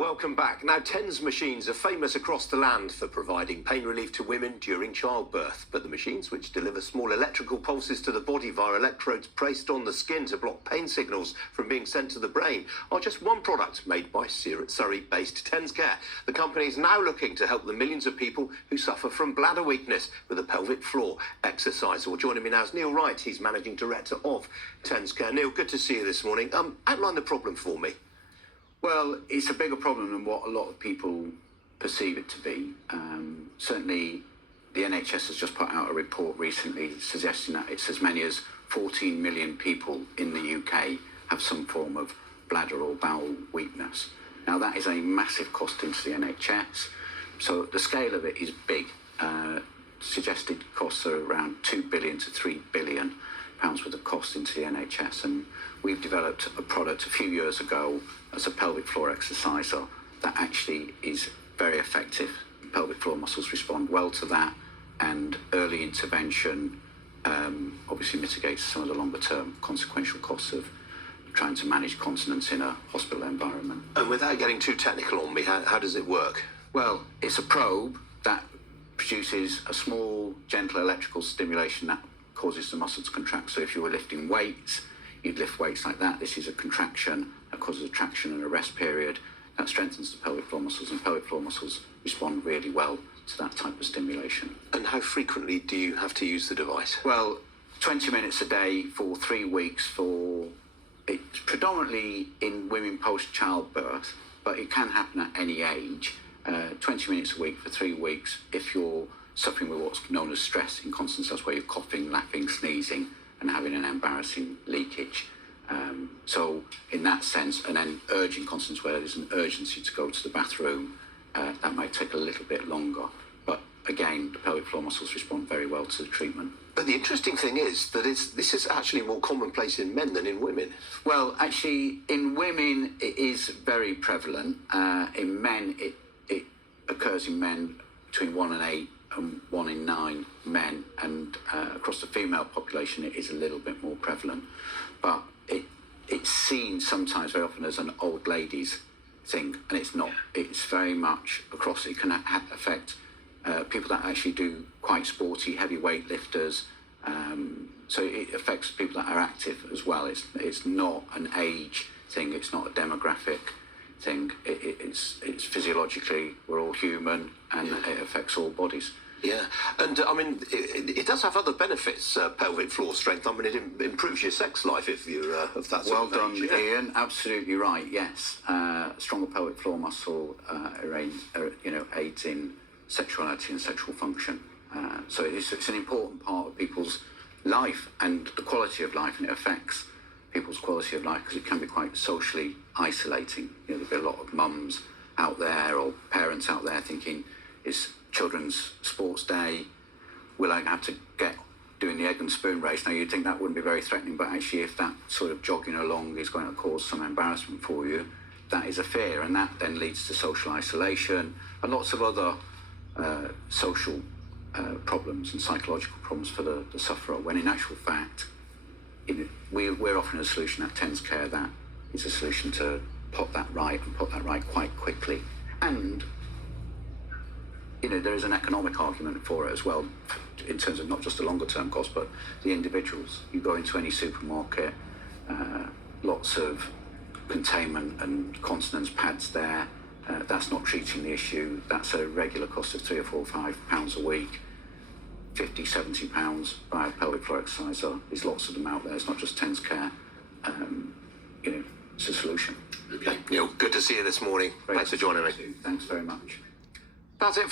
Welcome back. Now, TENS machines are famous across the land for providing pain relief to women during childbirth. But the machines, which deliver small electrical pulses to the body via electrodes placed on the skin to block pain signals from being sent to the brain, are just one product made by Surrey-based TensCare. The company is now looking to help the millions of people who suffer from bladder weakness with a pelvic floor exercise. Well, joining me now is Neil Wright. He's managing director of TensCare. Neil, good to see you this morning. Outline the problem for me. Well, it's a bigger problem than what a lot of people perceive it to be. Certainly, the NHS has just put out a report recently suggesting that it's as many as 14 million people in the UK have some form of bladder or bowel weakness. Now, that is a massive cost into the NHS. So the scale of it is big. Suggested costs are around 2 billion to 3 billion pounds worth of cost into the NHS, and we've developed a product a few years ago as a pelvic floor exerciser that actually is very effective. Pelvic floor muscles respond well to that, and early intervention obviously mitigates some of the longer term consequential costs of trying to manage continence in a hospital environment. And without getting too technical on me, how does it work? Well, it's a probe that produces a small, gentle electrical stimulation that causes the muscle to contract. So if you were lifting weights, you'd lift weights like that. This is a contraction that causes a traction and a rest period that strengthens the pelvic floor muscles, and pelvic floor muscles respond really well to that type of stimulation. And how frequently do you have to use the device? Well, 20 minutes a day for 3 weeks. It's predominantly in women post-childbirth, but it can happen at any age. 20 minutes a week for 3 weeks. If you're suffering with what's known as stress incontinence, that's where you're coughing, laughing, sneezing, and having an embarrassing leakage. So in that sense, and then urgent incontinence, where there's an urgency to go to the bathroom, that might take a little bit longer. But again, the pelvic floor muscles respond very well to the treatment. But the interesting thing is that this is actually more commonplace in men than in women. Well, actually, in women, it is very prevalent. In men, it occurs in men between 1 in 8 and 1 in 9 men, and across the female population it is a little bit more prevalent, but it's seen sometimes very often as an old ladies thing, and it's not. It's very much across. It can affect people that actually do quite sporty, heavy weight lifters, so it affects people that are active as well. It's not an age thing, it's not a demographic thing. It's physiologically, we're all human, and it affects all bodies. Yeah, and I mean, it does have other benefits, pelvic floor strength. I mean, it improves your sex life if you're of that sort of age. Well done, Ian. Absolutely right, yes. Stronger pelvic floor muscle aids in sexuality and sexual function. So it's an important part of people's life and the quality of life, and it affects people's quality of life because it can be quite socially isolating. There'll be a lot of mums out there or parents out there thinking, it's children's sports day, will I have to get doing the egg and spoon race? Now, you'd think that wouldn't be very threatening, but actually if that sort of jogging along is going to cause some embarrassment for you, that is a fear, and that then leads to social isolation and lots of other social problems and psychological problems for the sufferer, when in actual fact we're offering a solution at TensCare that is a solution to put that right, and put that right quite quickly. And there is an economic argument for it as well, in terms of not just the longer term cost, but the individuals. You go into any supermarket, lots of containment and continence pads there. That's not treating the issue. That's a regular cost of £3 or £4 or £5 a week. £50, £70 by a pelvic floor exerciser. There's lots of them out there. It's not just TensCare. It's a solution. Okay, Neil, good to see you this morning. Thanks for joining me. Thanks very much. That's it for